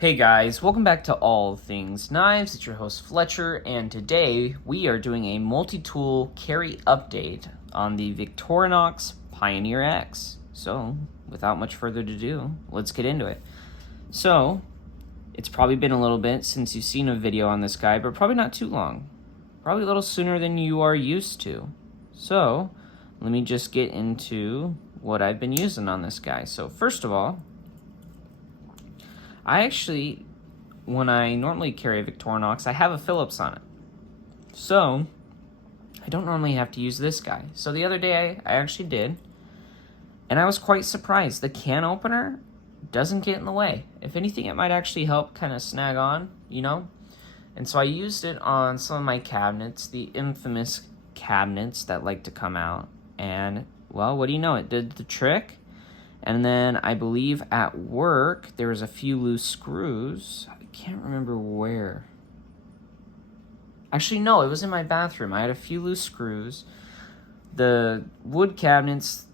Hey guys, welcome back to All Things Knives. It's your host Fletcher, and today we are doing a multi-tool carry update on the Victorinox Pioneer X. So, without much further ado, let's get into it. So, it's probably been a little bit since you've seen a video on this guy, but probably not too long. Probably a little sooner than you are used to. So, let me just get into what I've been using on this guy. So, first of all, I actually, when I normally carry a Victorinox, I have a Phillips on it. So, I don't normally have to use this guy. So the other day, I actually did. And I was quite surprised. The can opener doesn't get in the way. If anything, it might actually help kind of snag on, you know? And so I used it on some of my cabinets, the infamous cabinets that like to come out. And, well, what do you know? It did the trick. And then I believe at work, there was a few loose screws. I can't remember where. Actually, no, it was in my bathroom. I had a few loose screws. The wood cabinets,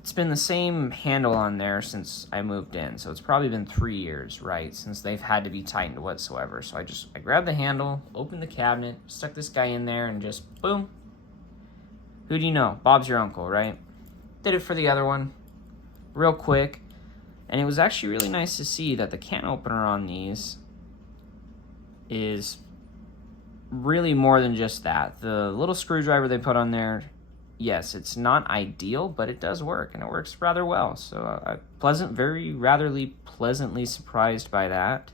it's been the same handle on there since I moved in. So it's probably been 3 years, right, since they've had to be tightened whatsoever. So I grabbed the handle, opened the cabinet, stuck this guy in there, and just boom. Who do you know? Bob's your uncle, right? Did it for the other one. Real quick, and it was actually really nice to see that the can opener on these is really more than just that. The little screwdriver they put on there, yes, it's not ideal, but it does work, and it works rather well. So I'm ratherly pleasantly surprised by that.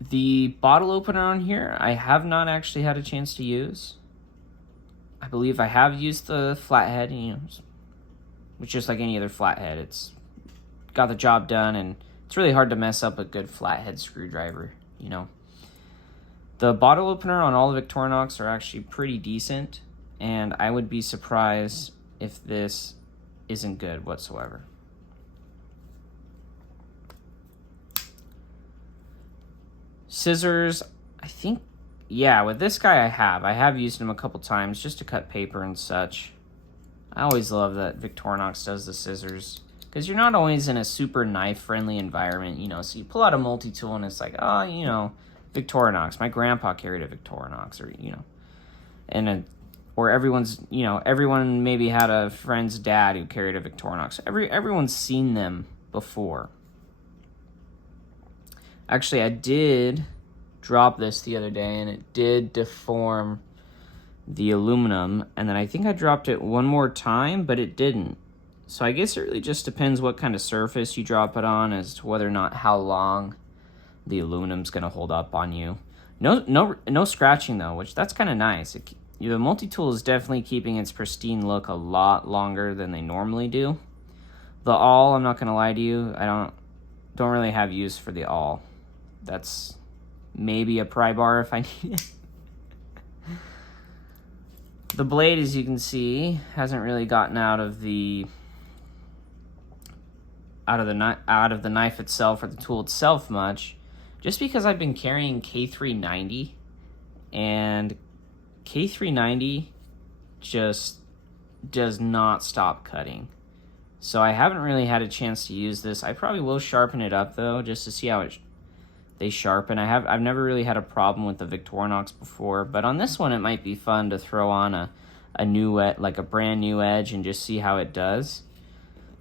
The bottle opener on here, I have not actually had a chance to use. I believe I have used the flathead, you know, which just like any other flathead, it's got the job done, and it's really hard to mess up a good flathead screwdriver, you know. The bottle opener on all the Victorinox are actually pretty decent, and I would be surprised if this isn't good whatsoever. Scissors, I think, yeah, with this guy I have used him a couple times just to cut paper and such. I always love that Victorinox does the scissors, because you're not always in a super knife-friendly environment, you know, so you pull out a multi-tool and it's like, oh, you know, Victorinox. My grandpa carried a Victorinox, or, you know, or everyone maybe had a friend's dad who carried a Victorinox. Everyone's seen them before. Actually, I did drop this the other day, and it did deform the aluminum, and then I think I dropped it one more time, but it didn't. So I guess it really just depends what kind of surface you drop it on as to whether or not how long the aluminum's going to hold up on you. No scratching though, which that's kind of nice. The multi-tool is definitely keeping its pristine look a lot longer than they normally do. The awl, I'm not going to lie to you, I don't really have use for the awl. That's maybe a pry bar if I need it. The blade, as you can see, hasn't really gotten out of the knife itself or the tool itself much, just because I've been carrying K390, and K390 just does not stop cutting. So I haven't really had a chance to use this. I probably will sharpen it up though, just to see how they sharpen. I've never really had a problem with the Victorinox before, but on this one it might be fun to throw on a brand new edge and just see how it does.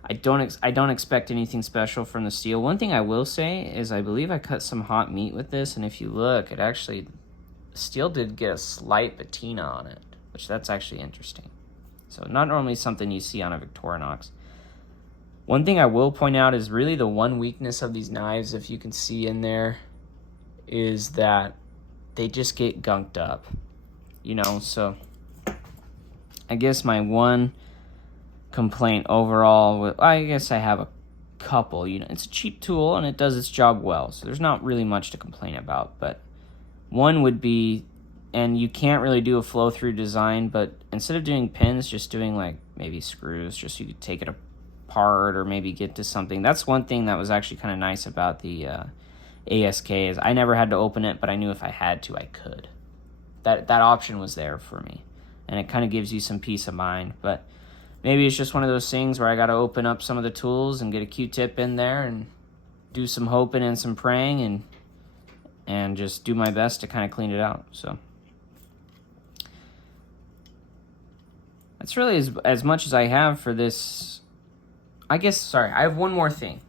I don't expect anything special from the steel. One thing I will say is I believe I cut some hot meat with this, and if you look, the steel did get a slight patina on it, which that's actually interesting. So not normally something you see on a Victorinox. One thing I will point out is really the one weakness of these knives, if you can see in there, is that they just get gunked up, you know. So I guess my one complaint overall, I guess I have a couple, you know, it's a cheap tool and it does its job well, so there's not really much to complain about, but one would be, and you can't really do a flow-through design, but instead of doing pins, just doing like maybe screws, just so you could take it apart or maybe get to something. That's one thing that was actually kind of nice about the ASK, is I never had to open it, but I knew if I had to, I could. That option was there for me, and it kind of gives you some peace of mind. But maybe it's just one of those things where I got to open up some of the tools and get a Q-tip in there and do some hoping and some praying and just do my best to kind of clean it out. So that's really as much as I have for this. I guess, sorry, I have one more thing.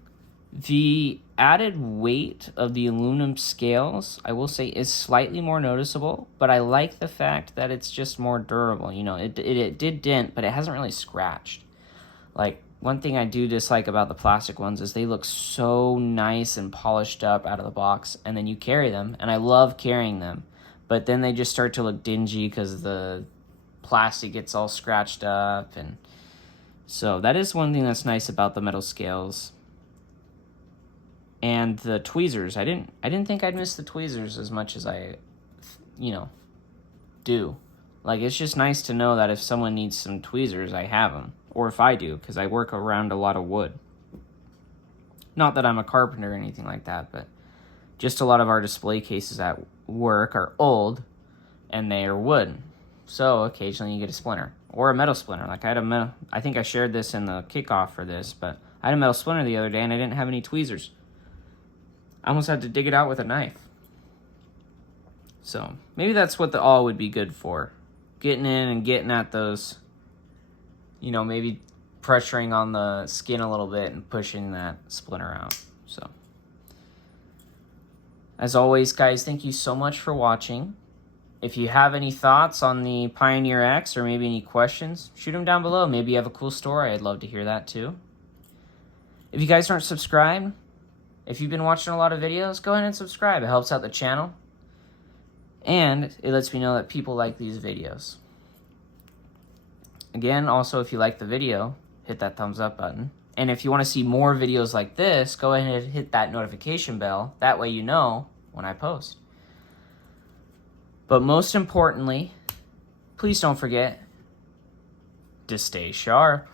The added weight of the aluminum scales, I will say, is slightly more noticeable, but I like the fact that it's just more durable. You know, it did dent, but it hasn't really scratched. Like, one thing I do dislike about the plastic ones is they look so nice and polished up out of the box, and then you carry them, and I love carrying them, but then they just start to look dingy because the plastic gets all scratched up. And so that is one thing that's nice about the metal scales. And the tweezers, I didn't think I'd miss the tweezers as much as I, do. Like, it's just nice to know that if someone needs some tweezers, I have them. Or if I do, because I work around a lot of wood. Not that I'm a carpenter or anything like that, but just a lot of our display cases at work are old, and they are wood. So occasionally you get a splinter. Or a metal splinter. Like, I think I shared this in the kickoff for this, but I had a metal splinter the other day, and I didn't have any tweezers. I almost had to dig it out with a knife. So maybe that's what the awl would be good for. Getting in and getting at those, maybe pressuring on the skin a little bit and pushing that splinter out. So as always, guys, thank you so much for watching. If you have any thoughts on the Pioneer X or maybe any questions, shoot them down below. Maybe you have a cool story. I'd love to hear that too. If you guys aren't subscribed, if you've been watching a lot of videos, go ahead and subscribe. It helps out the channel. And it lets me know that people like these videos. Again, also, if you like the video, hit that thumbs up button. And if you want to see more videos like this, go ahead and hit that notification bell. That way you know when I post. But most importantly, please don't forget to stay sharp.